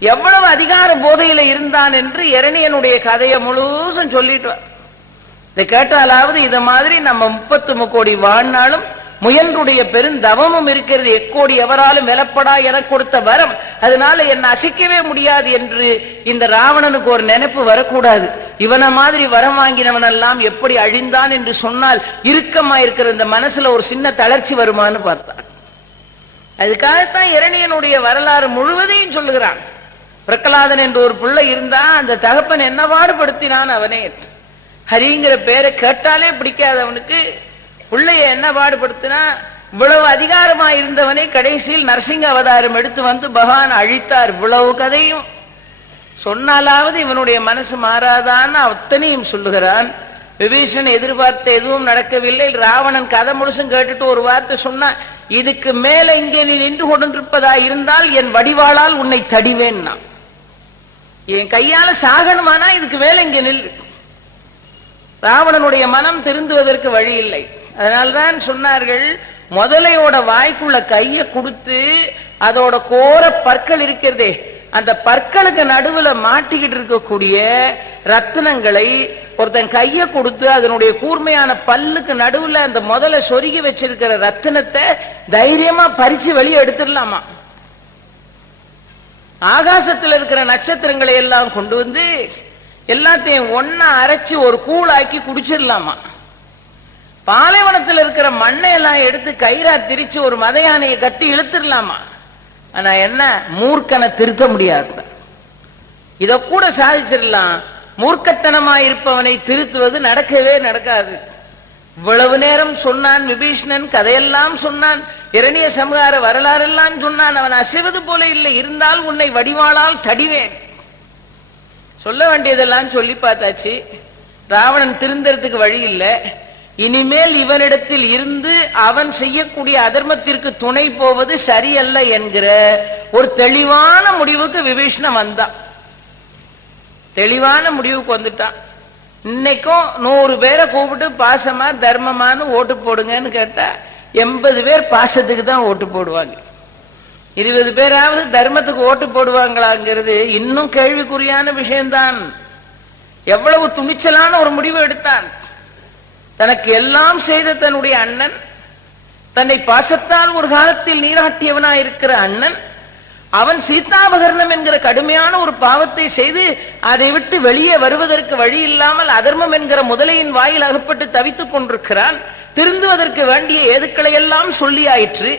எவ்வளவு அதிகார போதையில இருந்தான் என்று இரணியனுடைய கதையை முழுசும் சொல்லிட்டு இதை கேட்டாலாவது இத மாதிரி நம்ம 33 கோடி வாழ்நாளும் முயன்றுடைய பெருந்தவமும் இருக்கிறது. எக்கோடி எவராலும் வெலப்படா என கொடுத்த வரம், அதனால என்ன அசைக்கவே முடியாது என்று இந்த ராவணனுக்கு ஒரு நினைப்பு வரக்கூடாது. இவனை மாதிரி வரம் வாங்கினவன் எல்லாம் எப்படி அழிந்தான் என்று சொன்னால் இறுக்கமா இருக்கிற இந்த மனசுல ஒரு சின்ன தளர்ச்சி வருமானு பார்த்தான். அதுக்காகத்தான் இரணியனுடைய வரலாறு முழுவதையும் சொல்லுகிறான். பிரகலாதன் என்று ஒரு பிள்ளை இருந்தா அந்த தகப்பன் என்ன பாடுபடுத்தினான் அவனே. ஹரிங்கிற பேரை கேட்டாலே பிடிக்காது அவனுக்கு. பிள்ளைய என்ன பாடுபடுத்தினா, இவ்வளவு அதிகாரமா இருந்தவனை கடைசியில் நரசிங்க அவதாரம் எடுத்து வந்து பகவான் அழித்தார். இவ்வளவு கதையும் சொன்னாலாவது இவனுடைய மனசு மாறாதான்னு அத்தனையும் சொல்லுகிறான். விபீஷன் எதிர்பார்த்த எதுவும் நடக்கவில்லை. ராவணன் கதை முழுசும் கேட்டுட்டு ஒரு வார்த்தை சொன்னா, இதுக்கு மேல இங்கே நீ நின்று கொண்டிருப்பதா இருந்தால் என் வடிவாளால் உன்னை தடிவேன். நான் என் கையால சாகணுமானா இதுக்கு மேல இங்க நில்லு. ராவணனுடைய மனம் திருந்துவதற்கு வழி இல்லை. அதனால்தான் சொன்னார்கள், முதலையோட வாய்க்குள்ள கைய கொடுத்து அதோட கோர பற்கள் இருக்கிறதே, அந்த பற்களுக்கு நடுவுல மாட்டிக்கிட்டு இருக்கக்கூடிய ரத்தினங்களை ஒருத்தன் கைய கொடுத்து அதனுடைய கூர்மையான பல்லுக்கு நடுவுல அந்த முதல்ல சொருகி வச்சிருக்கிற ரத்தினத்தை தைரியமா பறிச்சு வெளியே எடுத்துடலாமா. ஆகாசத்தில் இருக்கிற நட்சத்திரங்களை எல்லாம் கொண்டு வந்து எல்லாத்தையும் ஒன்னா அரைச்சு ஒரு கூழாக்கி குடிச்சிடலாமா. பாலைவனத்தில் இருக்கிற மண்ணை எல்லாம் எடுத்து கயிறா திரிச்சு ஒரு மத யானையை கட்டி இழுத்துடலாமா. ஆனா என்ன, மூர்க்கனை திருத்த முடியாது. இத கூட சாதிச்சிடலாம். மூர்க்கத்தனமாய் இருப்பவனை திருத்துவது நடக்கவே நடக்காது. இவ்வளவு நேரம் சொன்னான் விபீஷணன், கதையெல்லாம் சொன்னான், இரணிய சமகார வரலாறு எல்லாம் சொன்னான். அவன் அசைவது போல இல்லை. இருந்தால் உன்னை வடிவாளால் தடிவேன். சொல்ல வேண்டியதெல்லாம் சொல்லி பார்த்தாச்சு. ராவணன் திருந்தறதுக்கு வழி இல்லை. இனிமேல் இவனிடத்தில் இருந்து அவன் செய்யக்கூடிய அதர்மத்திற்கு துணை போவது சரியல்ல என்கிற ஒரு தெளிவான முடிவுக்கு விபீஷணன் வந்தான். தெளிவான முடிவுக்கு வந்துட்டான். இன்னைக்கும் 100 பேரை கூப்பிட்டு பாசமா தர்மமானு ஓட்டு போடுங்கன்னு கேட்டா 80 பேர் பாசத்துக்கு தான் ஓட்டு போடுவாங்க. 20 பேராவது தர்மத்துக்கு ஓட்டு போடுவாங்களாங்கிறது இன்னும் கேள்விக்குறியான விஷயம்தான். எவ்வளவு துணிச்சலான ஒரு முடிவு எடுத்தான். தனக்கு எல்லாம் செய்த தன்னுடைய அண்ணன், தன்னை பாசத்தால் ஒரு காலத்தில் நீராட்டியவனாயிருக்கிற அண்ணன், அவன் சீதாபகரணம் என்கிற கடுமையான ஒரு பாவத்தை செய்து அதை விட்டு வெளியே வருவதற்கு வழி இல்லாமல் அதர்மம் என்கிற முதலையின் வாயில் அகப்பட்டு தவித்துக் கொண்டிருக்கிறான். திருந்துவதற்கு வேண்டிய ஏதுக்களை எல்லாம் சொல்லி ஆயிற்று.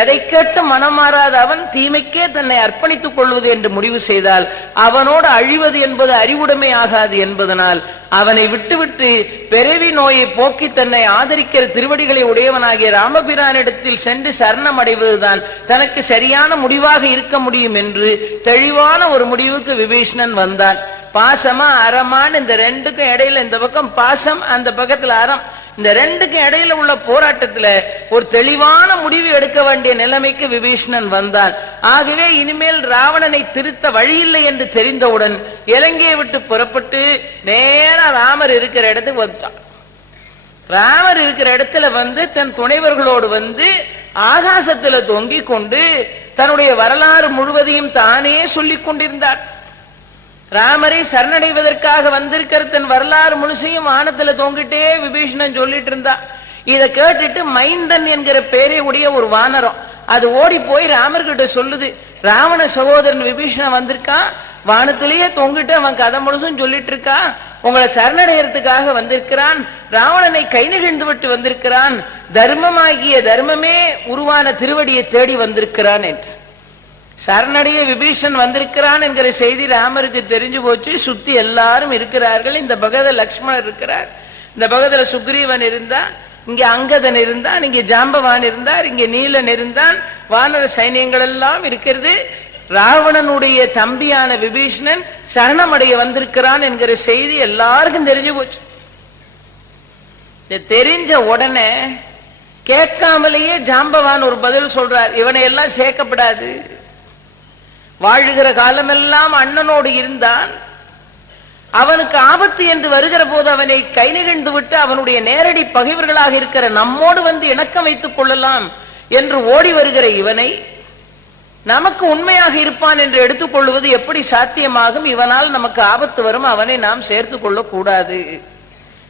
எதை கேட்டு மனமாறாத அவன் தீமைக்கே தன்னை அர்ப்பணித்துக் கொள்வது என்று முடிவு செய்தால் அவனோடு அழிவது என்பது அறிவுடைமை ஆகாது என்பதனால் அவனை விட்டுவிட்டு பிறவி நோயை போக்கி தன்னை ஆதரிக்கிற திருவடிகளை உடையவனாகிய ராமபிரானிடத்தில் சென்று சரணம் அடைவதுதான் தனக்கு சரியான முடிவாக இருக்க முடியும் என்று தெளிவான ஒரு முடிவுக்கு விபீஷணன் வந்தான். பாசமா அறமான இந்த ரெண்டுக்கும் இடையில, இந்த பக்கம் பாசம், அந்த பக்கத்துல அறம், இந்த ரெண்டுக்கும் இடையில உள்ள போராட்டத்துல ஒரு தெளிவான முடிவு எடுக்க வேண்டிய நிலைமைக்கு விபீஷணன் வந்தான். ஆகவே இனிமேல் ராவணனை திருத்த வழியில்லை என்று தெரிந்தவுடன் இலங்கையை விட்டு புறப்பட்டு நேரா ராமர் இருக்கிற இடத்துக்கு வந்துட்டான். ராமர் இருக்கிற இடத்துல வந்து தன் துணைவர்களோடு வந்து ஆகாசத்துல தொங்கிக் கொண்டு தன்னுடைய வரலாறு முழுவதையும் தானே சொல்லிக் கொண்டிருந்தார். ராமரை சரணடைவதற்காக வந்திருக்கிற தன் வரலாறு முழுசையும் வானத்துல தொங்கிட்டே விபீஷணன் சொல்லிட்டு இருந்தா. இதை கேட்டுட்டு மைந்தன் என்கிற பேரை உடைய ஒரு வானரம் அது ஓடி போய் ராமர்கிட்ட சொல்லுது, ராவண சகோதரன் விபீஷணன் வந்திருக்கான், வானத்திலேயே தொங்கிட்டு அவன் கதை முழுசும் சொல்லிட்டு இருக்கான், உங்களை சரணடைகிறதுக்காக வந்திருக்கிறான், ராவணனை கை நிகழ்ந்து விட்டு வந்திருக்கிறான், தர்மமாகிய தர்மமே உருவான திருவடியை தேடி வந்திருக்கிறான் என்று. சரணடைய விபீஷன் வந்திருக்கிறான் என்கிற செய்தி ராமருக்கு தெரிஞ்சு போச்சு. சுத்தி எல்லாரும் இருக்கிறார்கள். இந்த பகத லக்ஷ்மணர் இருக்கிறார், இந்த பகத்துல சுக்ரீவன் இருந்தான், இங்க அங்கதன் இருந்தான், இங்க ஜாம்பவான் இருந்தார், இங்க நீலன் இருந்தான், வானர சைனியங்கள் எல்லாம் இருக்கிறது. ராவணனுடைய தம்பியான விபீஷணன் சரணமடைய வந்திருக்கிறான் என்கிற செய்தி எல்லாருக்கும் தெரிஞ்சு போச்சு. தெரிஞ்ச உடனே கேட்காமலேயே ஜாம்பவான் ஒரு பதில் சொல்றார், இவனை எல்லாம் சேர்க்கப்படாது. வாழுகிற காலமெல்லாம் அண்ணனோடு இருந்தான், அவனுக்கு ஆபத்து என்று வருகிற போது அவனை கை நிகழ்ந்து விட்டு அவனுடைய நேரடி பகைவர்களாக இருக்கிற நம்மோடு வந்து இணக்கம் வைத்துக் கொள்ளலாம் என்று ஓடி வருகிற இவனை நமக்கு உண்மையாக இருப்பான் என்று எடுத்துக்கொள்வது எப்படி சாத்தியமாகும்? இவனால் நமக்கு ஆபத்து வரும், அவனை நாம் சேர்த்து கொள்ள கூடாது.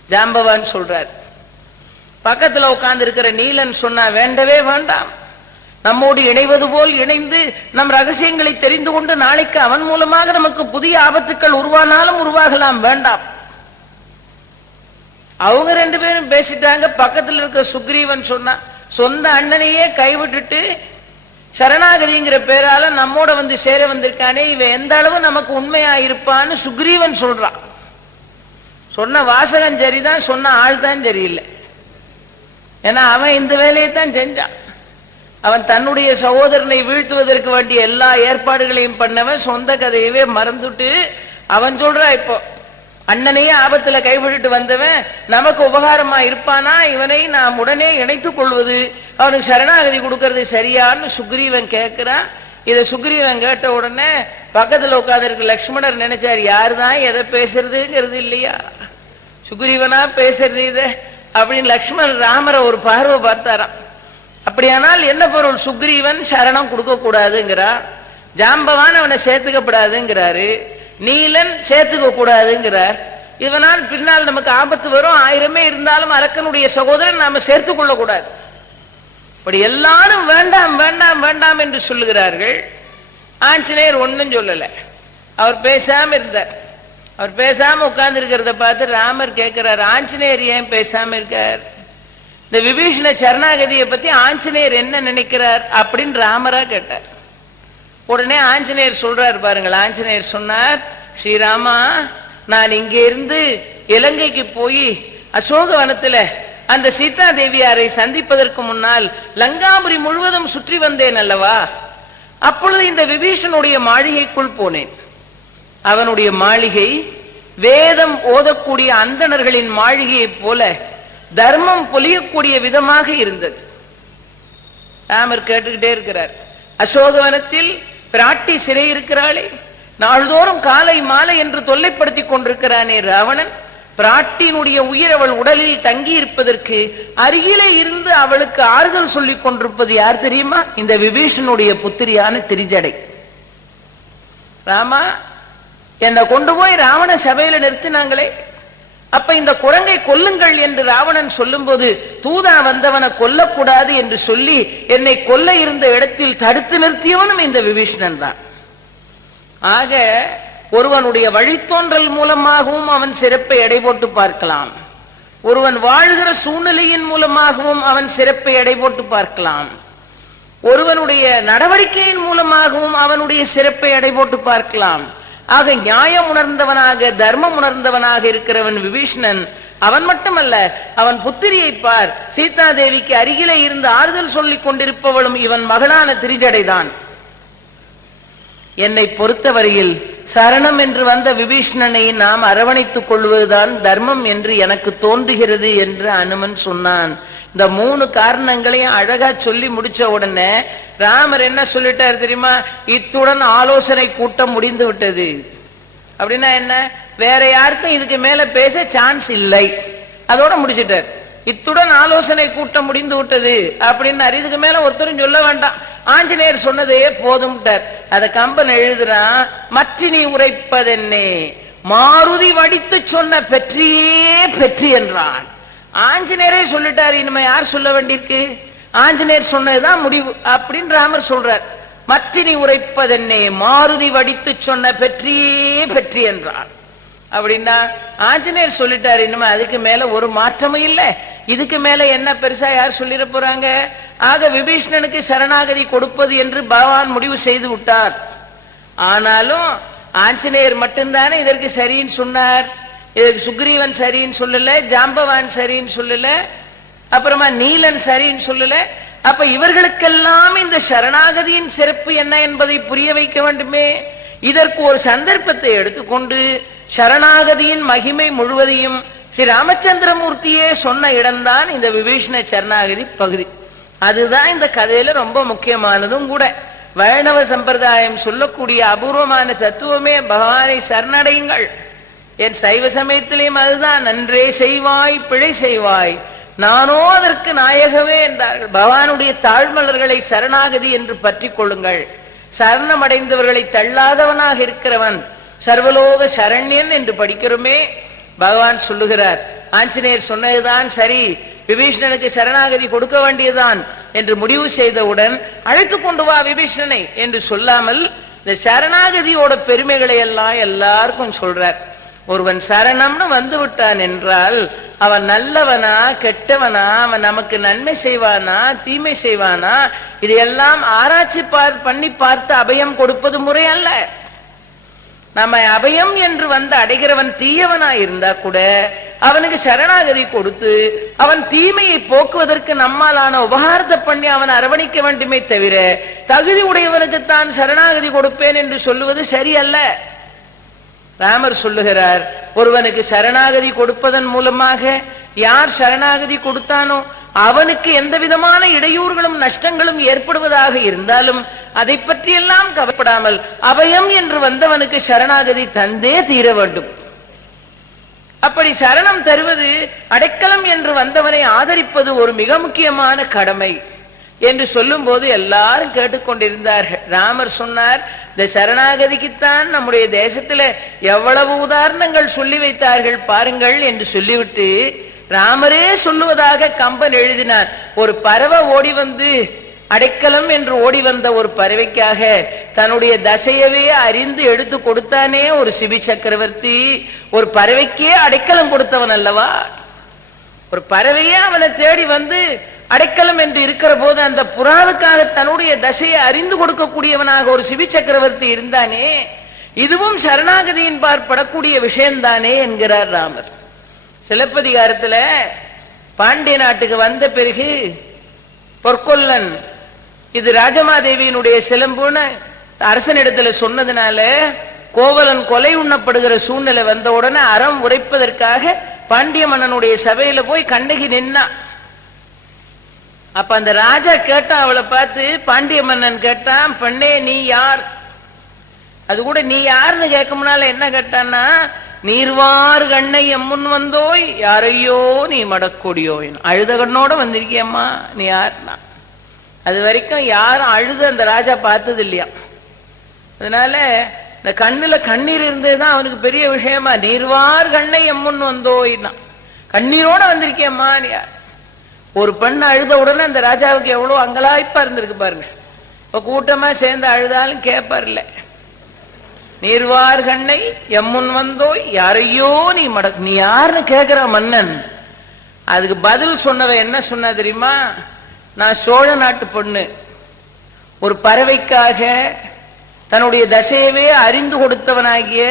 ஜாம்பவான் சொல்றார். பக்கத்துல உட்கார்ந்து இருக்கிற நீலன் சொன்னா, வேண்டவே வேண்டாம், நம்மோடு இணைவது போல் இணைந்து நம் ரகசியங்களை தெரிந்து கொண்டு நாளைக்கு அவன் மூலமாக நமக்கு புதிய ஆபத்துக்கள் உருவானாலும் உருவாகலாம், வேண்டாம். அவங்க ரெண்டு பேரும் பேசிட்டாங்க. பக்கத்தில் இருக்க சுக்ரீவன் சொன்னா, சொந்த அண்ணனையே கைவிட்டுட்டு சரணாகதிங்கிற பேரால நம்மோட வந்து சேர வந்திருக்கானே, இவன் எந்த அளவு நமக்கு உண்மையா இருப்பான்னு சுக்ரீவன் சொல்றான். சொன்ன வாசகன் சரிதான், சொன்ன ஆள் தான் சரியில்லை. ஏன்னா அவன் இந்த வேலையை தான் செஞ்சான். அவன் தன்னுடைய சகோதரனை வீழ்த்துவதற்கு வேண்டிய எல்லா ஏற்பாடுகளையும் பண்ணவன், சொந்த கதையவே மறந்துட்டு அவன் சொல்றா, இப்போ அண்ணனையே ஆபத்துல கைவிட்டு வந்தவன் நமக்கு உபகாரமா இருப்பானா, இவனை நாம் உடனே இணைத்துக் கொள்வது, அவனுக்கு சரணாகதி கொடுக்கறது சரியான்னு சுக்ரீவன் கேட்கிறான். இதை சுக்ரீவன் கேட்ட உடனே பக்கத்துல உட்கார்ந்து இருக்க லக்ஷ்மணர் நினைச்சார், யாருதான் எதை பேசுறதுங்கிறது இல்லையா, சுக்ரீவனா பேசுறது இத அப்படின்னு லக்ஷ்மணர் ராமரை ஒரு பார்வை பார்த்தாராம். அப்படியானால் என்ன பொருள்? சுக்ரீவன் சரணம் கொடுக்க கூடாதுங்கிறா, ஜாம்பவான் அவனை சேர்த்துக்கப்படாதுங்கிறாரு, நீலன் சேர்த்துக்க கூடாதுங்கிறார். இதனால் பின்னால் நமக்கு ஆபத்து வரும், 1000 இருந்தாலும் அரக்கனுடைய சகோதரன் நாம சேர்த்துக் கொள்ள கூடாது. இப்படி எல்லாரும் வேண்டாம் வேண்டாம் வேண்டாம் என்று சொல்லுகிறார்கள். ஆஞ்சநேயர் ஒன்னும் சொல்லல, அவர் பேசாம இருந்தார். அவர் பேசாம உட்கார்ந்து இருக்கிறத பார்த்து ராமர் கேட்கிறார், ஆஞ்சநேயர் ஏன் பேசாம இருக்கார்? இந்த விபீஷண சரணாகதியை பத்தி ஆஞ்சநேயர் என்ன நினைக்கிறார் அப்படின்னு ராமரா கேட்டார். உடனே ஆஞ்சநேயர் சொல்றார் பாருங்கள். ஆஞ்சநேயர் சொன்னார், ஸ்ரீராமா, நான் இங்க இருந்து இலங்கைக்கு போய் அசோகவனத்துல அந்த சீதா தேவியாரை சந்திப்பதற்கு முன்னால் லங்காபுரி முழுவதும் சுற்றி வந்தேன் அல்லவா, அப்பொழுது இந்த விபீஷனுடைய மாளிகைக்குள் போனேன். அவனுடைய மாளிகை வேதம் ஓதக்கூடிய அந்தணர்களின் மாளிகையை போல தர்மம் பொலியக்கூடிய விதமாக இருந்தது. ராமர் கேட்டுக்கிட்டே இருக்கிறார். அசோகவனத்தில் பிராட்டி சிறை இருக்கிறாளே, நாள்தோறும் காலை மாலை என்று தொல்லைப்படுத்திக் கொண்டிருக்கிறானே ராவணன், பிராட்டியினுடைய உயிர் அவள் உடலில் தங்கி இருப்பதற்கு அருகிலே இருந்து அவளுக்கு ஆறுதல் சொல்லிக் கொண்டிருப்பது யார் தெரியுமா? இந்த விபீஷனுடைய புத்திரியான திரிஜடை. ராமா, என்னை கொண்டு போய் ராவண சபையில நிறுத்தினாங்களே, அப்ப இந்த குரங்கை கொல்லுங்கள் என்று ராவணன் சொல்லும் போது தூதா வந்தவனை கொல்லக்கூடாது என்று சொல்லி என்னை கொல்ல இருந்த இடத்தில் தடுத்து நிறுத்தியவனும் இந்த விபீஷணன் தான். ஆக ஒருவனுடைய வழித்தோன்றல் மூலமாகவும் அவன் சிறப்பை எடை போட்டு பார்க்கலாம், ஒருவன் வாழ்கிற சூழ்நிலையின் மூலமாகவும் அவன் சிறப்பை எடை போட்டு பார்க்கலாம், ஒருவனுடைய நடவடிக்கையின் மூலமாகவும் அவனுடைய சிறப்பை எடை போட்டு பார்க்கலாம். ஆக நியாயம் உணர்ந்தவனாக தர்மம் உணர்ந்தவனாக இருக்கிறவன் விபீஷணன். அவன் மட்டுமல்ல, அவன் புத்திரியை பார், சீதா தேவிக்கு அருகிலே இருந்து ஆறுதல் சொல்லிக் கொண்டிருப்பவளும் இவன் மகளான திரிஜடைதான். என்னை பொறுத்தவரையில் சரணம் என்று வந்த விபீஷணனை நாம் அரவணைத்துக் கொள்வதுதான் தர்மம் என்று எனக்கு தோன்றுகிறது என்று அனுமன் சொன்னான். இந்த 3 காரணங்களையும் அழகா சொல்லி முடிச்ச உடனே ராமர் என்ன சொல்லிட்டார் தெரியுமா? இத்துடன் ஆலோசனை கூட்டம் முடிந்து விட்டது. அப்படின்னா என்ன? வேற யாருக்கும் இதுக்கு மேல பேச சான்ஸ் இல்லை, அதோட முடிச்சிட்டார். இத்துடன் ஆலோசனை கூட்டம் முடிந்து விட்டது அப்படின்னு இதுக்கு மேல ஒருத்தரும் சொல்ல வேண்டாம், ஆஞ்சநேயர் சொன்னதையே போதும்ட்டார். அத கம்பன் எழுதுறான், மற்றினி உரைப்பதென்னே மாருதி வடித்து சொன்ன பெற்றியே பெற்றி என்றான். ஆஞ்சநேயரே சொல்லிட்டாரு, இனிமே யார் சொல்ல வேண்டியிருக்கு? ஆஞ்சநேயர் சொன்னதுதான் முடிவு அப்படின்னு ராமர் சொல்றார். மற்றினி உரைப்பதென்னே மாருதி வடித்து சொன்ன பெற்றியே பெற்றி என்றான். அப்படின்னா ஆஞ்சநேயர் சொல்லிட்டாரு, இனிமே அதுக்கு மேல ஒரு மாற்றமும் இல்லை, இதுக்கு மேல என்ன பெருசா யார் சொல்லிட போறாங்க? ஆக விபீஷணனுக்கு சரணாகதி கொடுப்பது என்று பகவான் முடிவு செய்து விட்டார். ஆனாலும் ஆஞ்சநேயர் மட்டும்தானே இதற்கு சரின்னு சொன்னார். இதற்கு சுக்ரீவன் சரின்னு சொல்லல, ஜாம்பவான் சரின்னு சொல்லல, அப்புறமா நீலன் சரின்னு சொல்லல. அப்ப இவர்களுக்கெல்லாம் இந்த சரணாகதியின் சிறப்பு என்ன என்பதை புரிய வைக்க வேண்டுமே. இதற்கு ஒரு சந்தர்ப்பத்தை எடுத்துக்கொண்டு சரணாகதியின் மகிமை முழுவதையும் ஸ்ரீ ராமச்சந்திரமூர்த்தியே சொன்ன இடம்தான் இந்த விபீஷண சரணாகதி பகுதி. அதுதான் இந்த கதையில ரொம்ப முக்கியமானதும் கூட. வைணவ சம்பிரதாயம் சொல்லக்கூடிய அபூர்வமான தத்துவமே பகவானை சரணடையுங்கள். என் சைவ சமயத்திலேயும் அதுதான், நன்றே செய்வாய் பிழை செய்வாய் நானோ அதற்கு நாயகமே என்றார்கள். பகவானுடைய தாழ்மலர்களை சரணாகதி என்று பற்றி கொள்ளுங்கள். சரணமடைந்தவர்களை தள்ளாதவனாக இருக்கிறவன் சர்வலோக சரண்யன் என்று படிக்கிறோமே. பகவான் சொல்லுகிறார், ஆஞ்சநேயர் சொன்னதுதான் சரி, விபீஷணனுக்கு சரணாகதி கொடுக்க வேண்டியதுதான் என்று முடிவு செய்தவுடன் அழைத்து கொண்டு வா விபீஷணனை என்று சொல்லாமல் இந்த சரணாகதியோட பெருமைகளை எல்லாம் எல்லாருக்கும் சொல்றார். ஒருவன் சரணம்னு வந்து விட்டான் என்றால் அவன் நல்லவனா கெட்டவனா, அவன் நமக்கு நன்மை செய்வானா தீமை செய்வானா, இதையெல்லாம் ஆராய்ச்சி பண்ணி பார்த்து அபயம் கொடுப்பது முறை அல்ல. நம்ம அபயம் என்று வந்து அடைகிறவன் தீயவனா இருந்தா கூட அவனுக்கு சரணாகதி கொடுத்து அவன் தீமையை போக்குவதற்கு நம்மாலான உபகாரத்தை பண்ணி அவன் அரவணைக்க வேண்டுமே தவிர தகுதி உடையவனுக்கு தான் சரணாகதி கொடுப்பேன் என்று சொல்லுவது சரியல்ல. ராமர் சொல்லுகிறார், ஒருவனுக்கு சரணாகதி கொடுப்பதன் மூலமாக யார் சரணாகதி கொடுத்தானோ அவனுக்கு எந்த விதமான இடையூறுகளும் நஷ்டங்களும் ஏற்படுவதாக இருந்தாலும் அதை பற்றியெல்லாம் கவலைப்படாமல் அபயம் என்று வந்தவனுக்கு சரணாகதி தந்தே தீர வேண்டும். அப்படி சரணம் தருவது, அடைக்கலம் என்று வந்தவனை ஆதரிப்பது ஒரு மிக முக்கியமான கடமை என்று சொல்லும் போது எல்லாரும் கேட்டுக்கொண்டிருந்தார்கள். ராமர் சொன்னார், இந்த சரணாகதிக்குத்தான் நம்முடைய தேசத்துல எவ்வளவு உதாரணங்கள் சொல்லி வைத்தார்கள் பாருங்கள் என்று சொல்லிவிட்டு ராமரே சொல்லுவதாக கம்பன் எழுதினார். ஒரு பறவை ஓடி வந்து அடைக்கலம் என்று ஓடி வந்த ஒரு பறவைக்காக தன்னுடைய தசையவே அறிந்து எடுத்து கொடுத்தானே ஒரு சிபி சக்கரவர்த்தி. ஒரு பறவைக்கே அடைக்கலம் கொடுத்தவன் அல்லவா. ஒரு பறவையே அவனை தேடி வந்து அடைக்கலம் என்று இருக்கிற போது அந்த புறாவுக்காக தன்னுடைய தசையை அறிந்து கொடுக்கக்கூடியவனாக ஒரு சிபி சக்கரவர்த்தி இருந்தானே, இதுவும் சரணாகதியின் பார்ப்படக்கூடிய விஷயம்தானே என்கிறார் ராமர். சிலப்பதிகாரத்துல பாண்டிய நாட்டுக்கு வந்த பிறகு பொற்கொல்லன் இது ராஜமாதேவியினுடைய சிலம்புன்னு அரசனிடத்துல சொன்னதுனால கோவலன் கொலை உண்ணப்படுகிற சூழ்நிலை வந்த உடனே அறம் உரைப்பதற்காக பாண்டிய மன்னனுடைய சபையில போய் கண்ணகி நின்னா. அப்ப அந்த ராஜா கேட்டான், அவளை பார்த்து பாண்டிய மன்னன் கேட்டான், பெண்ணே நீ யார்? அது கூட நீ யாருன்னு கேட்க முன்னால என்ன கேட்டான்னா, நீர்வார் கண்ணை எம்முன் வந்தோய் யாரையோ நீ மடக்கொடியோய். அழுத கண்ணோட வந்திருக்கியம்மா, நீ யாருன்னா? அது வரைக்கும் யாரும் அழுது அந்த ராஜா பார்த்தது இல்லையா. அதனால இந்த கண்ணுல கண்ணீர் இருந்ததுதான் அவனுக்கு பெரிய விஷயமா. நீர்வார் கண்ணை எம்முன் வந்தோய்னா, கண்ணீரோட வந்திருக்கியம்மா நீ யார்? ஒரு பெண் அழுத உடனே அந்த ராஜாவுக்கு எவ்வளவு அங்கலாய்ப்பா இருந்திருக்கு பாருங்க. இப்ப கூட்டமா சேர்ந்து அழுதாலும் கேட்பார் இல்ல. நீர்வார் கண்ணை எம்முன் வந்தோய் யாரையோ நீ நீ யாருன்னு கேட்கிற மன்னன். அதுக்கு பதில் சொன்னவ என்ன சொன்னா தெரியுமா? நான் சோழ நாட்டு பொண்ணு, ஒரு பறவைக்காக தன்னுடைய தசையவே அறிந்து கொடுத்தவனாகிய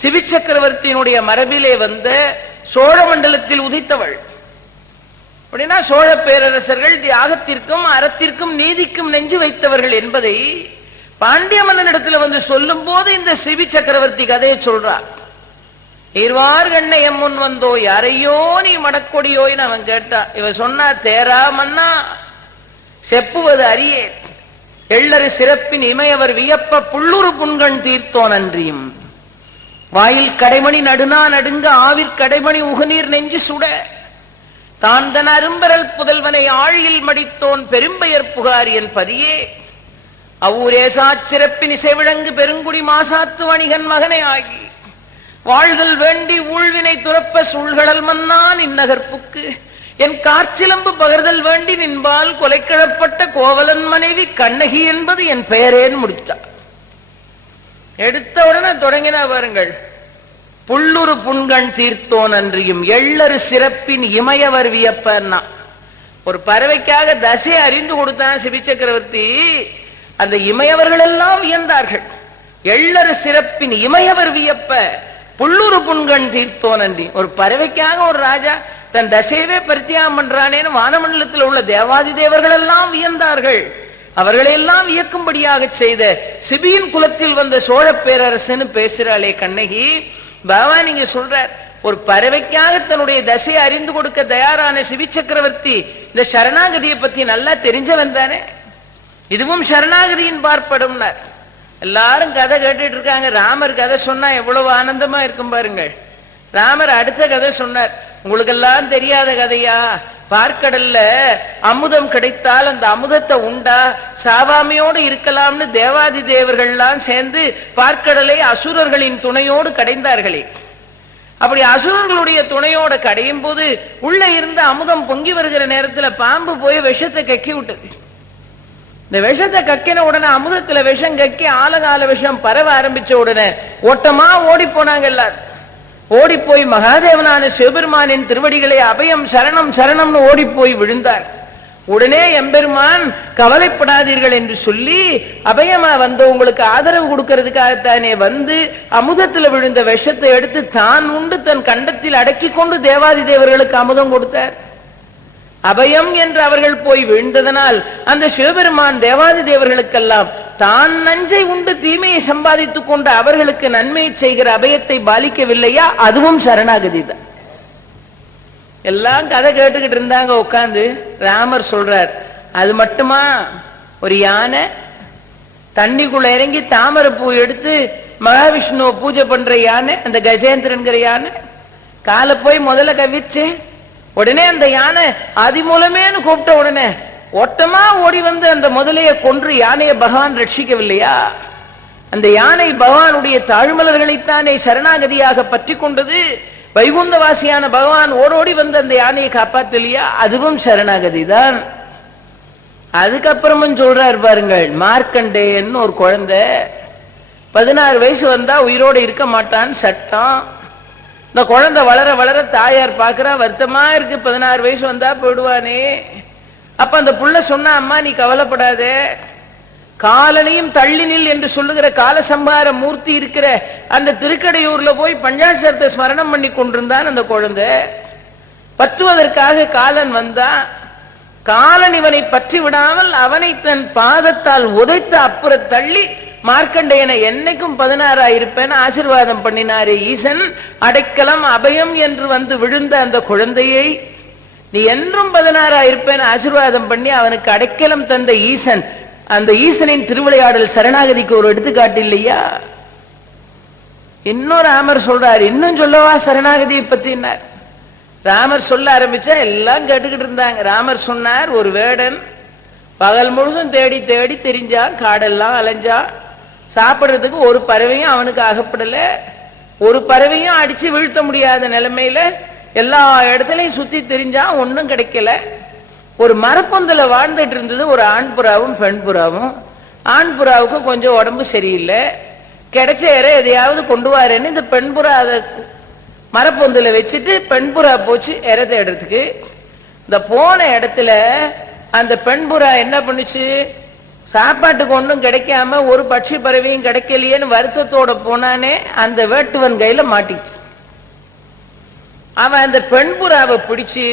சிபி சக்கரவர்த்தியினுடைய மரபிலே வந்த சோழ மண்டலத்தில் உதித்தவள். அப்படின்னா சோழ பேரரசர்கள் தியாகத்திற்கும் அறத்திற்கும் நீதிக்கும் நெஞ்சு வைத்தவர்கள் என்பதை பாண்டிய மன்னனிடத்துல வந்து சொல்லும் போது இந்த சிபி சக்கரவர்த்தி கதையை சொல்றார். நீர்வார் கண்ணை எம்முன் வந்தோ யாரையோ நீ மடக்கொடியோன்னு அவன் கேட்டான். இவன் சொன்னா, தேரா மன்னா செப்புவது அரியே எள்ளரு சிறப்பின் இமையவர் வியப்ப புள்ளுரு புண்கண் தீர்த்தோன் அன்றியும் வாயில் கடைமணி நடுநா நடுங்க ஆவிற் கடைமணி உகுநீர் நெஞ்சு சுட தான் தன் அரும்பரல் புதல்வனை ஆழியில் மடித்தோன் பெரும்பெயர் புகார் என் பதியே அவ்வூரேசா சிறப்பின் இசைவிளங்கு பெருங்குடி மாசாத்து வணிகன் மகனை ஆகி வாழ்தல் வேண்டி ஊழ்வினை துறப்ப சூழ்கடல் மன்னான் இந்நகர்ப்புக்கு என் காற்சிலம்பு பகர்தல் வேண்டி நின்பால் கொலைக்கிழப்பட்ட கோவலன் மனைவி கண்ணகி என்பது என் பெயரேன்னு முடித்தார். எடுத்த உடனே தொடங்கினா பாருங்கள், புள்ளுரு புண்கண் தீர்த்தோன் அன்றியும் எள்ளரு சிறப்பின் இமையவர் வியப்பன்னா. ஒரு பறவைக்காக தசை அறிந்து கொடுத்தான் சிபி சக்கரவர்த்தி. அந்த இமையவர்கள் எல்லாம் வியந்தார்கள். எள்ளரு சிறப்பின் இமையவர் வியப்ப புள்ளுரு புண்கண் தீர்த்தோன் அன்றி. ஒரு பறவைக்காக ஒரு ராஜா தன் தசையவே பரித்தியாகம் பண்றானேன்னு வானமண்டலத்தில் உள்ள தேவாதி தேவர்கள் எல்லாம் வியந்தார்கள். அவர்களெல்லாம் வியக்கும்படியாக செய்த சிபியின் குலத்தில் வந்த சோழ பேரரசன்னு பேசுறாளே கண்ணகி. பாபா நீங்க சொல்றார், ஒரு பறவைக்காக தன்னுடைய தசையை அறிந்து கொடுக்க தயாரான சிபி சக்கரவர்த்தி இந்த சரணாகதியை பத்தி நல்லா தெரிஞ்சவன் தானே. இதுவும் சரணாகதியின் பார்ப்படும். எல்லாரும் கதை கேட்டுட்டு இருக்காங்க. ராமர் கதை சொன்னா எவ்வளவு ஆனந்தமா இருக்கும் பாருங்கள். ராமர் அடுத்த கதை சொன்னார். உங்களுக்கெல்லாம் தெரியாத கதையா? பார்க்கடல்ல அமுதம் கிடைத்தால் அந்த அமுதத்தை உண்டா சாவாமையோடு இருக்கலாம்னு தேவாதி தேவர்கள்லாம் சேர்ந்து பார்க்கடலை அசுரர்களின் துணையோடு கடைந்தார்களே. அப்படி அசுரர்களுடைய துணையோட கடையும் போது உள்ள இருந்த அமுதம் பொங்கி வருகிற நேரத்துல பாம்பு போய் விஷத்தை கக்கி விட்டது. இந்த விஷத்தை கக்கின உடனே அமுதத்துல விஷம் கக்கி ஆலகால விஷம் பரவ ஆரம்பிச்ச உடனே ஓட்டமா ஓடி போனாங்க எல்லாரும். ஓடி போய் மகாதேவனான சிவபெருமானின் திருவடிகளை அபயம் சரணம் சரணம்னு ஓடி போய் விழுந்தார். உடனே எம்பெருமான் கவலைப்படாதீர்கள் என்று சொல்லி அபயமா வந்து உங்களுக்கு ஆதரவு கொடுக்கிறதுக்காகத்தானே வந்து அமுதத்தில் விழுந்த விஷத்தை எடுத்து தான் உண்டு தன் கண்டத்தில் அடக்கி கொண்டு தேவாதி தேவர்களுக்கு அமுதம் கொடுத்தார். அபயம் என்று அவர்கள் போய் விழுந்ததனால் அந்த சிவபெருமான் தேவாதி தேவர்களுக்கெல்லாம் தான் நஞ்சை உண்டு தீமையை சம்பாதித்துக் கொண்டு அவர்களுக்கு நன்மை செய்கிற அபயத்தை பாலிக்கவில்லையா? அதுவும் சரணாகதி தான். எல்லாம் கதை கேட்டுக்கிட்டு இருந்தாங்க உட்கார்ந்து. ராமர் சொல்றார், அது மட்டுமா? ஒரு யானை தண்ணிக்குள்ள இறங்கி தாமரை பூ எடுத்து மகாவிஷ்ணுவை பூஜை பண்ற யானை, அந்த கஜேந்திரன்கிற யானை காலை போய் முதல்ல கவிச்சு உடனே அந்த யானை ஆதி மூலமேன்னு கூப்பிட்ட உடனே ஓட்டமா ஓடி வந்து அந்த முதலைய கொன்று யானையை பகவான் ரட்சிக்கவில்லையா? அந்த யானை பகவானுடைய தாழ்மலர்களைத்தானே சரணாகதியாக பற்றி கொண்டது. வைகுந்தவாசியான பகவான் ஓடோடி வந்து அந்த யானையை காப்பாத்தலையா? அதுவும் சரணாகதி தான். அதுக்கப்புறமும் சொல்றார் பாருங்கள், மார்க்கண்டேயன் ஒரு குழந்தை 16 வயசு வந்தா உயிரோடு இருக்க மாட்டான்னு சட்டம். இந்த குழந்தை வளர வளர தாயார் பாக்குறா, வருத்தமா இருக்கு, 16 வயசு வந்தா போயிடுவானே. அப்ப அந்த புள்ள சொன்னா, அம்மா நீ கவலைப்படாத, காலனையும் தள்ளினில் என்று சொல்லுகிற காலசம்ஹார மூர்த்தி இருக்கிற அந்த திருக்கடையூர்ல போய் பஞ்சாட்சரத்தை ஸ்மரணம் பண்ணி கொண்டிருந்தான் அந்த குழந்தை. பற்றுவதற்காக காலன் வந்தான். காலன் இவனை பற்றி விடாமல் அவனை தன் பாதத்தால் உதைத்து அப்புற தள்ளி மார்க்கண்டேயனை என்னைக்கும் 16 இருப்பேன் ஆசீர்வாதம் பண்ணினாரே ஈசன். அடைக்கலம் அபயம் என்று வந்து விழுந்த அந்த குழந்தையை நீ என்றும் 16 இருப்பேன் ஆசீர்வாதம் பண்ணி அவனுக்கு அடைக்கலம் தந்த ஈசன், அந்த ஈசனின் திருவிளையாடல் சரணாகதிக்கு ஒரு எடுத்துக்காட்டு இல்லையா? இன்னொரு ராமர் சொல்றார், இன்னும் சொல்லவா சரணாகதியை பற்றினார். ராமர் சொல்ல ஆரம்பிச்சா எல்லாம் கேட்டுக்கிட்டு இருந்தாங்க. ராமர் சொன்னார், ஒரு வேடன் பகல் முழுதும் தேடி தேடி தெரிஞ்சான், காடெல்லாம் அலைஞ்சா, சாப்பிடுறதுக்கு ஒரு பறவையும் அவனுக்கு அகப்படல. ஒரு பறவையும் அடிச்சு வீழ்த்த முடியாத நிலைமையில எல்லா இடத்துலையும் சுத்தி தெரிஞ்சான், ஒன்னும் கிடைக்கல. ஒரு மரப்பொந்துல வாழ்ந்துட்டு இருந்தது ஒரு ஆண் புறாவும் பெண் புறாவும். ஆண் புறாவுக்கு கொஞ்சம் உடம்பு சரியில்லை, கிடைச்ச இறை எதையாவது கொண்டு வரேன்னு இந்த பெண் புறா அதை மரப்பொந்துல வச்சுட்டு பெண் புறா போச்சு இறை தேடுறதுக்கு. இந்த போன இடத்துல அந்த பெண் புறா என்ன பண்ணுச்சு, சாப்பாட்டுக்கு ஒன்றும் கிடைக்காம ஒரு பட்சி பறவையும் கிடைக்கலையேன்னு வருத்தத்தோட போனானே, அந்த வேட்டுவன் கையில மாட்டிச்சு. அவன் அந்த பெண் புறாவை பிடிச்சு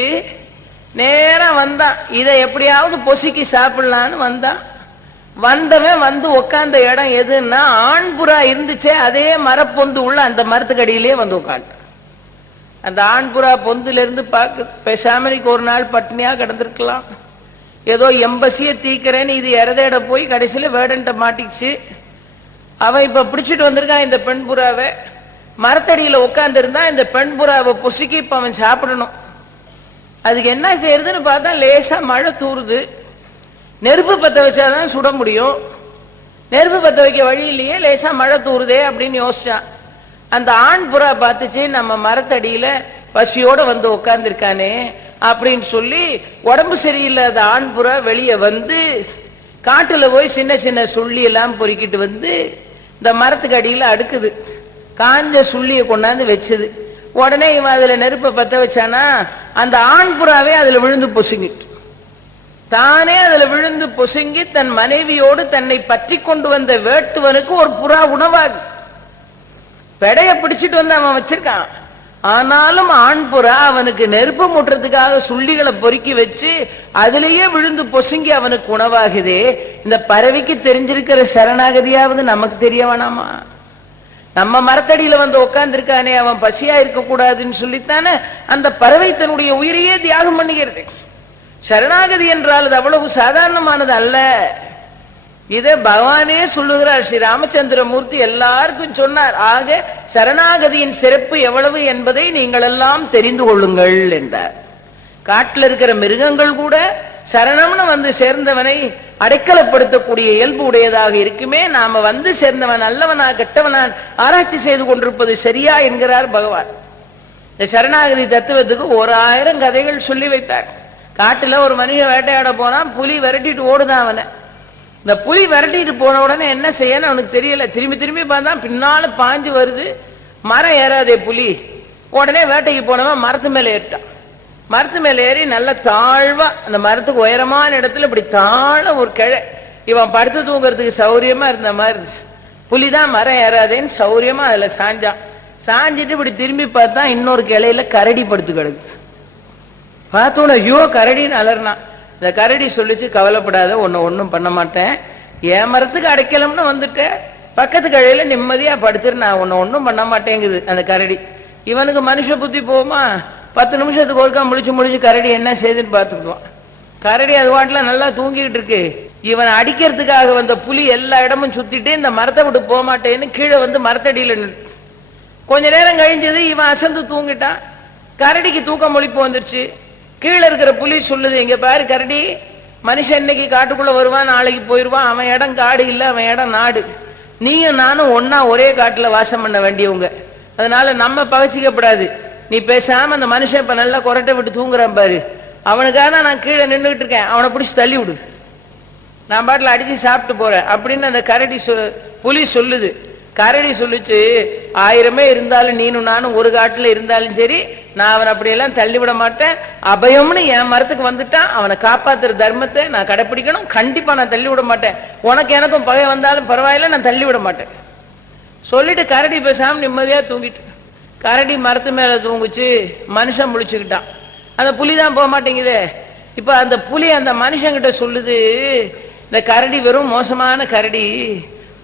நேரா வந்தான், இதை எப்படியாவது பொசுக்கி சாப்பிடலான்னு வந்தான். வந்தவன் வந்து உட்கார்ந்த இடம் எதுன்னா ஆண் புறா இருந்துச்சே அதே மரப்பொந்து உள்ள அந்த மரத்துக்கடியிலே வந்து உட்காந்து. அந்த ஆண் புறா பொந்துல இருந்து பார்க்க, பேசாமலிக்கு ஒரு நாள் பட்டினியா கிடந்திருக்கலாம், ஏதோ எம்பசிய தீக்கிறேன்னு இது இறதேட போய் கடைசியில வேடன்ட்ட மாட்டிச்சு. அவன் இப்ப பிடிச்சிட்டு வந்திருக்கான் இந்த பெண் புறாவை. மரத்தடியில உட்கார்ந்து இருந்தா இந்த பெண் புறாவை பொசுக்கி இப்ப அவன் சாப்பிடணும். அதுக்கு என்ன செய்யறதுன்னு பார்த்தா லேசா மழை தூருது. நெருப்பு பத்த வச்சாதான் சுட முடியும், நெருப்பு பத்த வைக்க வழி இல்லையே, லேசா மழை தூருதே அப்படின்னு யோசிச்சான். அந்த ஆண் புறா பார்த்துச்சு, நம்ம மரத்தடியில பசியோட வந்து உட்கார்ந்துருக்கானே அப்படின்னு சொல்லி உடம்பு சரியில்லாத ஆண் புறா வெளியே வந்து காட்டுல போய் சின்ன சின்ன சுள்ளி எல்லாம் பொறுக்கிட்டு வந்து இந்த மரத்துக்கு அடியில அடுக்குது. காஞ்ச சுள்ளியை கொண்டாந்து வச்சது. உடனே இவன் அதுல நெருப்பை பத்த வச்சானா அந்த ஆண் புறாவே அதுல விழுந்து பொசுங்கிட்டு, தானே அதுல விழுந்து பொசுங்கி தன் மனைவியோடு தன்னை பற்றி கொண்டு வந்த வேட்டுவனுக்கு ஒரு புறா உணவாகு. பெடைய பிடிச்சிட்டு வந்து அவன் வச்சிருக்கான். ஆனாலும் ஆண் புறா அவனுக்கு நெருப்பு மூட்டுறதுக்காக சுள்ளிகளை பொறுக்கி வச்சு அதுலயே விழுந்து பொசுங்கி அவனுக்கு உணவாகுதே. இந்த பறவைக்கு தெரிஞ்சிருக்கிற சரணாகதியாவது நமக்கு தெரிய வேணாமா? நம்ம மரத்தடியில வந்து உட்கார்ந்து இருக்கானே, அவன் பசியா இருக்க கூடாதுன்னு சொல்லித்தானே அந்த பறவை தன்னுடைய உயிரையே தியாகம் பண்ணுகிறது. சரணாகதி என்றால் அது அவ்வளவு சாதாரணமானது அல்ல. இதை பகவானே சொல்லுகிறார். ஸ்ரீ ராமச்சந்திரமூர்த்தி எல்லாருக்கும் சொன்னார். ஆக சரணாகதியின் சிறப்பு எவ்வளவு என்பதை நீங்கள் எல்லாம் தெரிந்து கொள்ளுங்கள் என்றார். காட்டில் இருக்கிற மிருகங்கள் கூட சரணம்னு வந்து சேர்ந்தவனை அடைக்கலப்படுத்தக்கூடிய இயல்பு உடையதாக இருக்குமே, நாம வந்து சேர்ந்தவன் நல்லவனா கெட்டவனா ஆராய்ச்சி செய்து கொண்டிருப்பது சரியா என்கிறார் பகவான். இந்த சரணாகதி தத்துவத்துக்கு 1000 கதைகள் சொல்லி வைத்தார். காட்டுல ஒரு மனிதன் வேட்டையாட போனா புலி விரட்டிட்டு ஓடுதான் அவனை. இந்த புலி விரட்டிட்டு போன உடனே என்ன செய்யன்னு அவனுக்கு தெரியல. திரும்பி திரும்பி பார்த்தா பின்னால பாஞ்சு வருது. மரம் ஏறாதே புலி. உடனே வேட்டைக்கு போனவன் மரத்து மேல ஏறிட்டான். மரத்து மேல ஏறி நல்ல தாழ்வா அந்த மரத்துக்கு உயரமான இடத்துல இப்படி தாழ ஒரு கிழை, இவன் படுத்து தூங்குறதுக்கு சௌரியமா இருந்த மாதிரி இருந்துச்சு. புலிதான் மரம் ஏறாதேன்னு சௌரியமா அதுல சாஞ்சான். சாஞ்சிட்டு இப்படி திரும்பி பார்த்தா இன்னொரு கிளையில கரடி படுத்து கிடக்கு. பார்த்தோன்னு ஐயோ கரடின்னு அலர்னான். இந்த கரடி சொல்லிச்சு, கவலைப்படாத, ஒன்னும் பண்ண மாட்டேன், என் மரத்துக்கு அடைக்கலம்னு வந்துட்டேன், பக்கத்து கழையில நிம்மதியா படுத்துரு, நான் ஒன்னும் பண்ண மாட்டேங்குது அந்த கரடி. இவனுக்கு மனுஷ புத்தி போகுமா? 10 நிமிஷத்துக்கு ஒருக்கா முழிச்சு கரடி என்ன செய்யுதுன்னு பார்த்துக்குவான். கரடி அது வாட்டில நல்லா தூங்கிட்டு இருக்கு. இவன் அடிக்கிறதுக்காக வந்த புலி எல்லா இடமும் சுத்திட்டு இந்த மரத்தை விட்டு போக மாட்டேன்னு கீழே வந்து மரத்தடியில நின்று கொஞ்ச நேரம் கழிஞ்சது. இவன் அசந்து தூங்கிட்டான். கரடிக்கு தூக்கம் முழிப்பு வந்துருச்சு. கீழே இருக்கிற புலி சொல்லுது, இங்க பாரு கரடி, மனுஷன் இன்னைக்கு காட்டுக்குள்ள வருவான், நாளைக்கு போயிருவான், அவன் இடம் காடு இல்ல, அவன் இடம் நாடு, நீயும் நானும் ஒன்னா ஒரே காட்டுல வாசம் பண்ண வேண்டியவங்க, அதனால நம்ம பகச்சிக்கப்படாது, நீ பேசாம அந்த மனுஷன் இப்ப நல்லா கொரட்டை விட்டு தூங்குறான் பாரு, அவனுக்காக நான் கீழே நின்றுகிட்டு இருக்கேன், அவனை பிடிச்சி தள்ளி விடு, நான் பாட்டில் அடிச்சு சாப்பிட்டு போறேன் அப்படின்னு அந்த கரடி புலி சொல்லுது. கரடி சொல்லிச்சு, 1000 இருந்தாலும் நீனும் நானும் ஒரு காட்டுல இருந்தாலும் சரி, நான் அவனை அப்படியெல்லாம் தள்ளி விட மாட்டேன், அபயம்னு என் மரத்துக்கு வந்துட்டான், அவனை காப்பாத்துற தர்மத்தை நான் கடைப்பிடிக்கணும், கண்டிப்பா நான் தள்ளி விட மாட்டேன், உனக்கு எனக்கும் பகை வந்தாலும் பரவாயில்ல, நான் தள்ளி விட மாட்டேன் சொல்லிட்டு கரடி பேசாம நிம்மதியா தூங்கிட்டு. கரடி மரத்து மேல தூங்குச்சு, மனுஷன் முழிச்சுக்கிட்டான். அந்த புலி தான் போக மாட்டேங்குதே. இப்ப அந்த புலி அந்த மனுஷங்கிட்ட சொல்லுது, இந்த கரடி வெறும் மோசமான கரடி,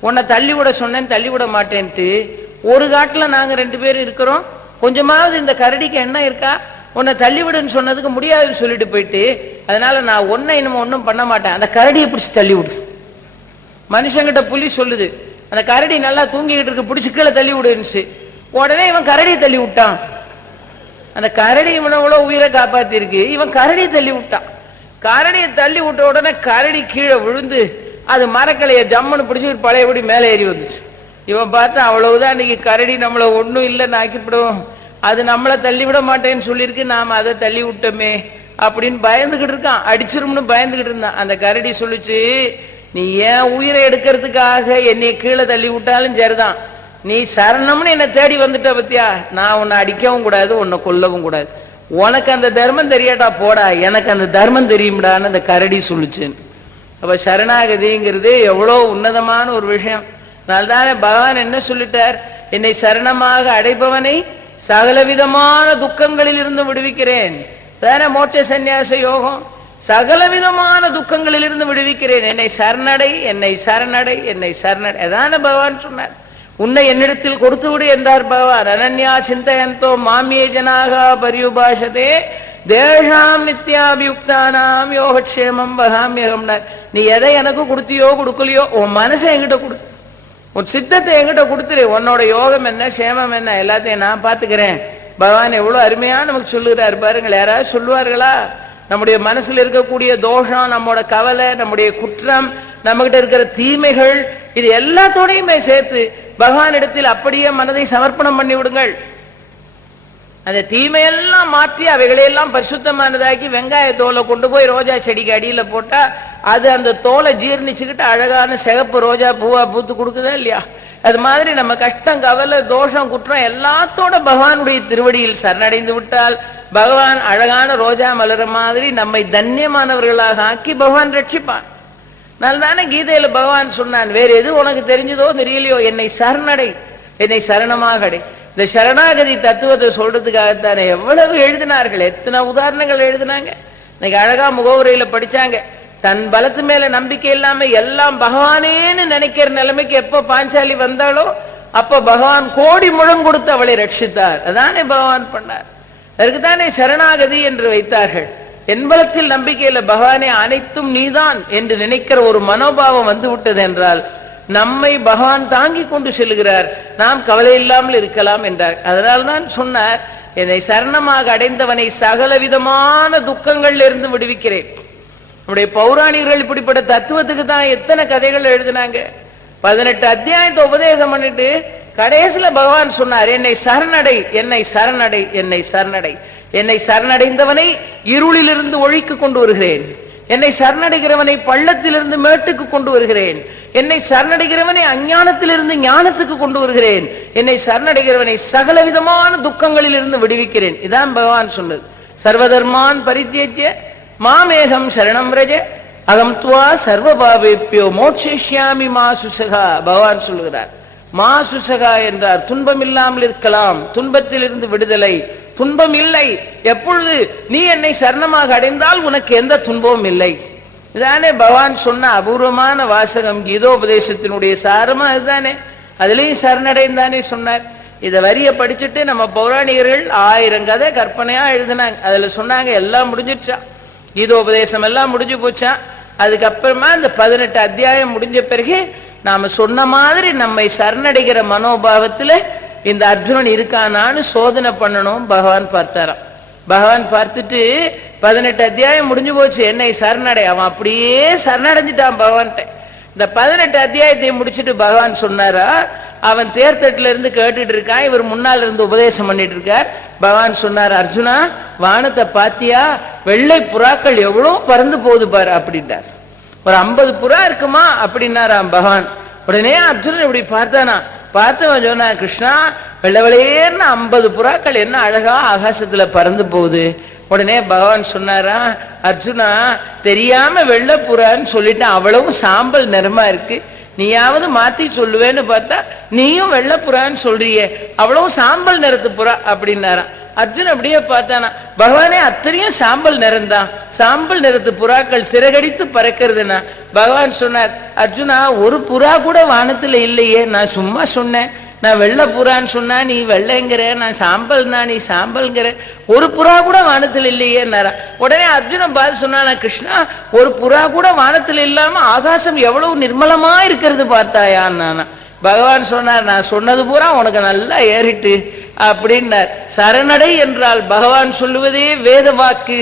உன்னை தள்ளி விட சொன்னேன் தள்ளி விட மாட்டேன்ட்டு, ஒரு காட்டுல நாங்க 2 பேரும் இருக்கிறோம், கொஞ்சமாவது இந்த கரடிக்கு என்ன இருக்கா, உன்னை தள்ளி விடுன்னு சொன்னதுக்கு முடியாதுன்னு சொல்லிட்டு போயிட்டு, அதனால நான் இன்னும் ஒன்னும் பண்ண மாட்டேன், அந்த கரடியை பிடிச்சி தள்ளி விடு. மனுஷங்கிட்ட புலி சொல்லுது, அந்த கரடி நல்லா தூங்கிக்கிட்டு இருக்கு, பிடிச்சி கீழே தள்ளி விடுன்னு. உடனே இவன் கரடியை தள்ளி விட்டான். அந்த கரடி இவனோட உயிரை காப்பாத்தி இருக்கு, இவன் கரடியை தள்ளி விட்டான். கரடியை தள்ளி விட்ட உடனே கரடி கீழே விழுந்து அது மரக்கலைய ஜம்முன்னு பிடிச்சி பழையபடி மேலே ஏறி வந்துச்சு. இவன் பார்த்தா அவ்வளவுதான், இன்னைக்கு கரடி நம்மள ஒன்னும் இல்லைன்னு ஆக்கிவிடும், அது நம்மளை தள்ளி விட மாட்டேன்னு சொல்லியிருக்கு, நாம அதை தள்ளி விட்டோமே அப்படின்னு பயந்துகிட்டு இருக்கான், அடிச்சிரும்னு பயந்துகிட்டு இருந்தான். அந்த கரடி சொல்லிச்சு, நீ ஏன் உயிரை எடுக்கிறதுக்காக என்னை கீழே தள்ளி விட்டாலும் சரிதான், நீ சரணம்னு என்னை தேடி வந்துட்ட பத்தியா, நான் உன்னை அடிக்கவும் கூடாது, உன்னை கொல்லவும் கூடாது, உனக்கு அந்த தர்மம் தெரியாட்டா போடா, எனக்கு அந்த தர்மம் தெரியும்டான்னு அந்த கரடி சொல்லிச்சுன்னு. அப்ப சரணாகதிங்கிறது எவ்வளவு உன்னதமான ஒரு விஷயம். அதனால்தானே பகவான் என்ன சொல்லிட்டார், என்னை சரணமாக அடைப்பவனை சகலவிதமான துக்கங்களில் இருந்து விடுவிக்கிறேன், தானே மோட்ச சந்நியாச யோகம், சகலவிதமான துக்கங்களில் இருந்து விடுவிக்கிறேன், என்னை சரணடை என்னை சரணடை என்னை சரணடை, அதான பகவான் சொன்னார். உன்னை என்னிடத்தில் கொடுத்து விடு என்றார் பகவான். அனன்யா சிந்தயந்தோ மாமியே ஜனாக பரியுபாஷதே தேஷாம் நித்யாபியுக்தானாம் யோகக்ஷேமம் வகாமியகம்னார். நீ எதை எனக்கு கொடுத்தியோ கொடுக்கலையோ, உன் மனசை என்கிட்ட கொடுத்து, உன் சித்தத்தை என்கிட்ட கொடுத்துரு, உன்னோட யோகம் என்ன சேமம் என்ன எல்லாத்தையும் நான் பாத்துக்கிறேன். பகவான் எவ்வளவு அருமையா நமக்கு சொல்லுகிறார் பாருங்கள். யாராவது சொல்லுவார்களா? நம்முடைய மனசுல இருக்கக்கூடிய தோஷம், நம்மோட கவலை, நம்முடைய குற்றம், நம்ம கிட்ட இருக்கிற தீமைகள், இது எல்லாத்தோடையுமே சேர்த்து பகவானிடத்தில் அப்படியே மனதை சமர்ப்பணம் பண்ணி விடுங்கள். அந்த தீமையெல்லாம் மாற்றி அவைகளையெல்லாம் பரிசுத்தமானதாக்கி வெங்காய தோலை கொண்டு போய் ரோஜா செடிக்கு அடியில போட்டா அது அந்த தோலை ஜீர்ணிச்சுக்கிட்டு அழகான சிகப்பு ரோஜா பூவா பூத்து கொடுக்குதா இல்லையா? அது மாதிரி நம்ம கஷ்டம், கவலை, தோஷம், குற்றம் எல்லாத்தோட பகவானுடைய திருவடியில் சரணடைந்து விட்டால் பகவான் அழகான ரோஜா மலர மாதிரி நம்மை தன்யமானவர்களாக ஆக்கி பகவான் ரட்சிப்பான். நல்லதானே கீதையில பகவான் சொன்னான், வேற எது உனக்கு தெரிஞ்சதோ தெரியலையோ, என்னை சரணடை என்னை சரணமாக அடை. இந்த சரணாகதி தத்துவத்தை சொல்றதுக்காகத்தானே எவ்வளவு எழுதினார்கள், எத்தனை உதாரணங்கள் எழுதினாங்க. இன்னைக்கு அழகா முகவுரையில படிச்சாங்க, தன் பலத்து மேல நம்பிக்கை இல்லாம எல்லாம் பகவானேன்னு நினைக்கிற நிலைமைக்கு எப்ப பாஞ்சாலி வந்தாலோ அப்ப பகவான் கோடி முழம் கொடுத்து அவளை ரட்சித்தார். அதானே பகவான் பண்ணார். அதுக்குத்தானே சரணாகதி என்று வைத்தார்கள். என்பலத்தில் நம்பிக்கையில பகவானே அனைத்தும் நீதான் என்று நினைக்கிற ஒரு மனோபாவம் வந்து விட்டது என்றால் நம்மை பகவான் தாங்கி கொண்டு செல்கிறார், நாம் கவலை இல்லாமல் இருக்கலாம் என்றார். அதனால்தான் சொன்னார், என்னை சரணமாக அடைந்தவனை சகல விதமான துக்கங்கள்ல இருந்து விடுவிக்கிறேன். நம்முடைய பௌராணிகர்கள் இப்படிப்பட்ட தத்துவத்துக்கு தான் எத்தனை கதைகள் எழுதினாங்க. 18 அத்தியாயத்தை உபதேசம் பண்ணிட்டு கடைசியில பகவான் சொன்னார், என்னை சரணடை, என்னை சரணடை, என்னை சரணடை. என்னை சரணடைந்தவனை இருளிலிருந்து ஒழிக்கு கொண்டு வருகிறேன், என்னை சரணடைகிறவனை பள்ளத்திலிருந்து மேட்டுக்கு கொண்டு வருகிறேன், என்னை சரணடைகிறவனை அஞ்ஞானத்திலிருந்து ஞானத்துக்கு கொண்டு வருகிறேன், என்னை சரணடைகிறவனை சகல விதமான துக்கங்களில் இருந்து விடுவிக்கிறேன். இதான் பகவான் சொன்னது. சர்வதர்மான் பரித்யஜ்ய மாமேகம் சரணம் ரஜ அகம் துவா சர்வ பாவேப்யோ மோட்சிஷ்யாமி மா சுசகா. பகவான் சொல்லுகிறார், மா சுசகா என்றார் துன்பம் இல்லாமல் இருக்கலாம், துன்பத்தில் இருந்து விடுதலை. துன்பம் இல்லை. எப்பொழுது நீ என்னை சரணமாக அடைந்தால் உனக்கு எந்த துன்பமும் இல்லை. இதானே பகவான் சொன்ன அபூர்வமான வாசகம். கீதோபதேசத்தினுடைய சாரமா அதுதானே. அதுலயும் சரணடைந்தானே சொன்னார். இத வரிய படிச்சுட்டு நம்ம பௌராணிகர்கள் 1000 கதை கற்பனையா எழுதினாங்க. அதுல சொன்னாங்க எல்லாம் முடிஞ்சிடுச்சா, கீதோபதேசம் எல்லாம் முடிஞ்சு போச்சா. அதுக்கப்புறமா இந்த 18 அத்தியாயம் முடிஞ்ச பிறகு நாம சொன்ன மாதிரி நம்மை சரணடைகிற மனோபாவத்துல இந்த அர்ஜுனன் இருக்கானான்னு சோதனை பண்ணணும். பகவான் பார்த்தாராம். பகவான் பார்த்துட்டு 18 அத்தியாயம் முடிஞ்சு போச்சு, என்னை சரணடை. அவன் அப்படியே சரணடைஞ்சிட்டான் பகவான்கிட்ட. இந்த 18 அத்தியாயத்தை முடிச்சுட்டு பகவான் சொன்னாரா, அவன் தேர்தட்டுல இருந்து கேட்டுட்டு இருக்கான், இவர் முன்னால் இருந்து உபதேசம் பண்ணிட்டு இருக்கார். பகவான் சொன்னார், அர்ஜுனா வானத்தை பாத்தியா, வெள்ளை புறாக்கள் எவ்வளவு பறந்து போகுது பாரு அப்படின்ட்டார். ஒரு 50 புறா இருக்குமா அப்படின்னாராம் பகவான். உடனே அர்ஜுனன் இப்படி பார்த்தானா, பார்த்தவன் சொன்னா, கிருஷ்ணா வெள்ளை வெளையேன்னு 50 புறாக்கள் என்ன அழகா ஆகாசத்துல பறந்து போகுது. உடனே பகவான் சொன்னாரா, அர்ஜுனா தெரியாம வெள்ளை புறான்னு சொல்லிட்டு அவ்வளவு சாம்பல் நிறமா இருக்கு, நீயாவது மாத்தி சொல்லுவேன்னு பார்த்தா நீயும் வெள்ளை புறான்னு சொல்றியே, அவ்வளவு சாம்பல் நிறத்து புறா அப்படின்னாராம். அர்ஜுன் அப்படியே பார்த்தானா, பகவானே அத்தனையும் சாம்பல் நிறந்தான், சாம்பல் நிறத்து புறாக்கள் சிறகடித்து பறக்கிறதுனா. பகவான் சொன்னார், அர்ஜுனா ஒரு புறா கூட வானத்துல இல்லையே, நான் சும்மா சொன்னேன், நான் வெள்ளை புறான்னு சொன்னா நீ வெள்ளைங்கிற, நான் சாம்பல்னா நீ சாம்பல்ங்கிற, ஒரு புறா கூட வானத்தில் இல்லையே. உடனே அர்ஜுனன் பார்த்து சொன்னா, கிருஷ்ணா ஒரு புறா கூட வானத்தில் இல்லாம ஆகாசம் எவ்வளவு நிர்மலமா இருக்கிறது பார்த்தாயான். பகவான் சொன்னார், நான் சொன்னது பூரா உனக்கு நல்லா ஏறிட்டு அப்படின்னார். சரணடை என்றால் பகவான் சொல்லுவதே வேத வாக்கு.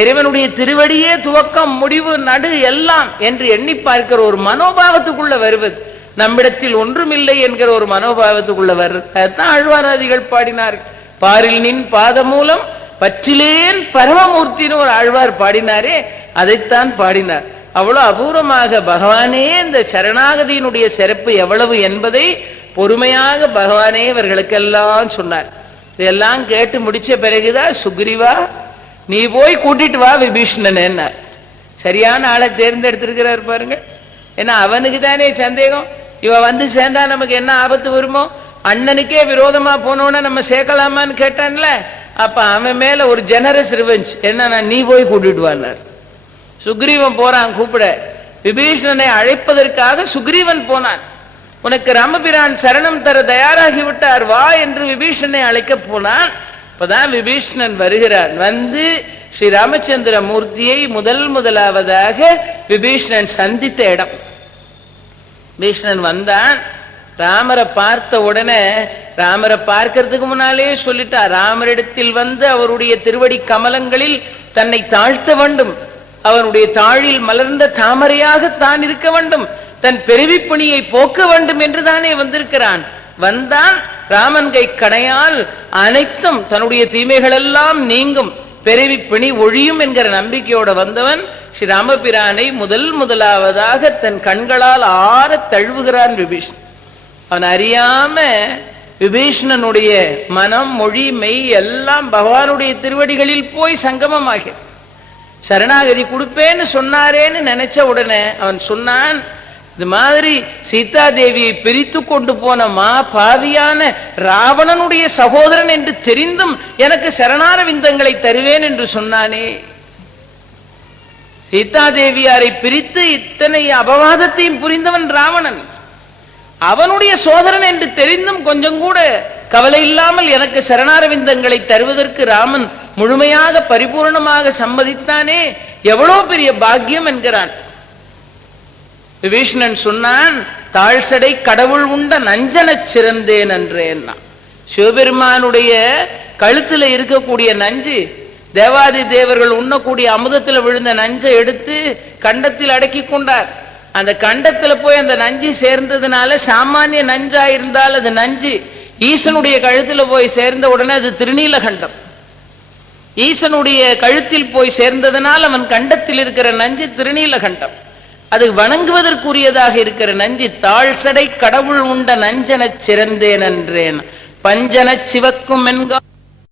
இறைவனுடைய திருவடியே துவக்கம் முடிவு நடு எல்லாம் என்று எண்ணி பார்க்கிற ஒரு மனோபாவத்துக்குள்ள வருவது, நம்மிடத்தில் ஒன்றுமில்லை என்கிற ஒரு மனோபாவத்துக்குள்ள வருதான் ஆழ்வாராதிகள் பாடினார். பாரில் நின் பாத மூலம் பற்றிலேன் பரமமூர்த்தின்னு ஒரு ஆழ்வார் பாடினாரே, அதைத்தான் பாடினார். அவ்வளவு அபூர்வமாக பகவானே இந்த சரணாகதியினுடைய சிறப்பு எவ்வளவு என்பதை பொறுமையாக பகவானே இவர்களுக்கெல்லாம் சொன்னார். இதெல்லாம் கேட்டு முடிச்ச பிறகுதான், சுக்ரீவா நீ போய் கூட்டிட்டு வா விபீஷணன். சரியான ஆளை தேர்ந்தெடுத்திருக்கிறார் பாருங்க. ஏன்னா அவனுக்கு தானே சந்தேகம், இவ வந்து சேர்ந்தா நமக்கு என்ன ஆபத்து வருமோ, அண்ணனுக்கே விரோதமா போனோன்னா நம்ம சேர்க்கலாமான்னு கேட்டான்ல. அப்ப அவன் மேல ஒரு ஜெனரஸ் ரிவெஞ்ச் என்ன, நீ போய் கூட்டிட்டு வார். சுக்ரீவன் போறான் கூப்பிட, விபீஷணனை அழைப்பதற்காக சுக்ரீவன் போனான். உனக்கு ராமபிரான் சரணம் தர தயாராகி விட்டார், வா என்று விபீஷணனை அழைக்க போனான். இப்பதான் விபீஷணன் வருகிறான். வந்து ஸ்ரீ ராமச்சந்திர மூர்த்தியை முதலாவதாக விபீஷணன் சந்தித்த இடம். விபீஷணன் வந்தான். ராமரை பார்த்த உடனே, ராமரை பார்க்கிறதுக்கு முன்னாலே சொல்லிட்டார், ராமரிடத்தில் வந்து அவருடைய திருவடி கமலங்களில் தன்னை தாழ்த்த வேண்டும், அவனுடைய தாழில் மலர்ந்த தாமரையாக தான் இருக்க வேண்டும், தன் பெருவி பணியை போக்க வேண்டும் என்று தானே வந்திருக்கிறான். வந்தான். ராமன் கை கணையால் அனைத்தும் தன்னுடைய தீமைகள் எல்லாம் நீங்கும், பெருவி பிணி ஒழியும் என்கிற நம்பிக்கையோட வந்தவன் ஸ்ரீ ராமபிரானை முதலாவதாக தன் கண்களால் ஆற தழுவுகிறான் விபீஷன். அவன் அறியாம விபீஷணனுடைய மனம் மொழி மெய் எல்லாம் பகவானுடைய திருவடிகளில் போய் சங்கமமாக சரணாகதி கொடுப்பேன்னு சொன்னாரேன்னு நினைச்ச உடனே அவன் சொன்னான், இது மாதிரி சீதா தேவியை பிரித்து கொண்டு போன மா பாவியான ராவணனுடைய சகோதரன் என்று தெரிந்தும் எனக்கு சரணார விந்தங்களை தருவேன் என்று சொன்னானே. சீதா தேவியாரை பிரித்து இத்தனை அபவாதத்தையும் புரிந்தவன் ராவணன், அவனுடைய சோதரன் என்று தெரிந்தும் கொஞ்சம் கூட கவலை இல்லாமல் எனக்கு சரணார விந்தங்களை தருவதற்கு ராமன் முழுமையாக பரிபூர்ணமாக சம்மதித்தானே, எவ்வளவு பெரிய பாக்கியம் என்கிறான். விபீஷணன் சொன்னான், தாழ்சடை கடவுள் உண்ட நஞ்சன சிறந்தேன் என்றேன். சிவபெருமானுடைய கழுத்துல இருக்கக்கூடிய நஞ்சு, தேவாதி தேவர்கள் உண்ணக்கூடிய அமுதத்தில் விழுந்த நஞ்சை எடுத்து கண்டத்தில் அடக்கி கொண்டார். அந்த கண்டத்துல போய் அந்த நஞ்சு சேர்ந்ததுனால, சாமானிய நஞ்சா இருந்தால் அது நஞ்சு, ஈசனுடைய கழுத்துல போய் சேர்ந்த உடனே அது திருநீலகண்டம். ஈசனுடைய கழுத்தில் போய் சேர்ந்ததனால் அவன் கண்டத்தில் இருக்கிற நஞ்சு திருநீலகண்டம். அது வணங்குவதற்குரியதாக இருக்கிற நஞ்சு தாழ்சடை கடவுள் உண்ட நஞ்சன சிறந்தேன் என்றேன். பஞ்சன சிவக்கும் என்க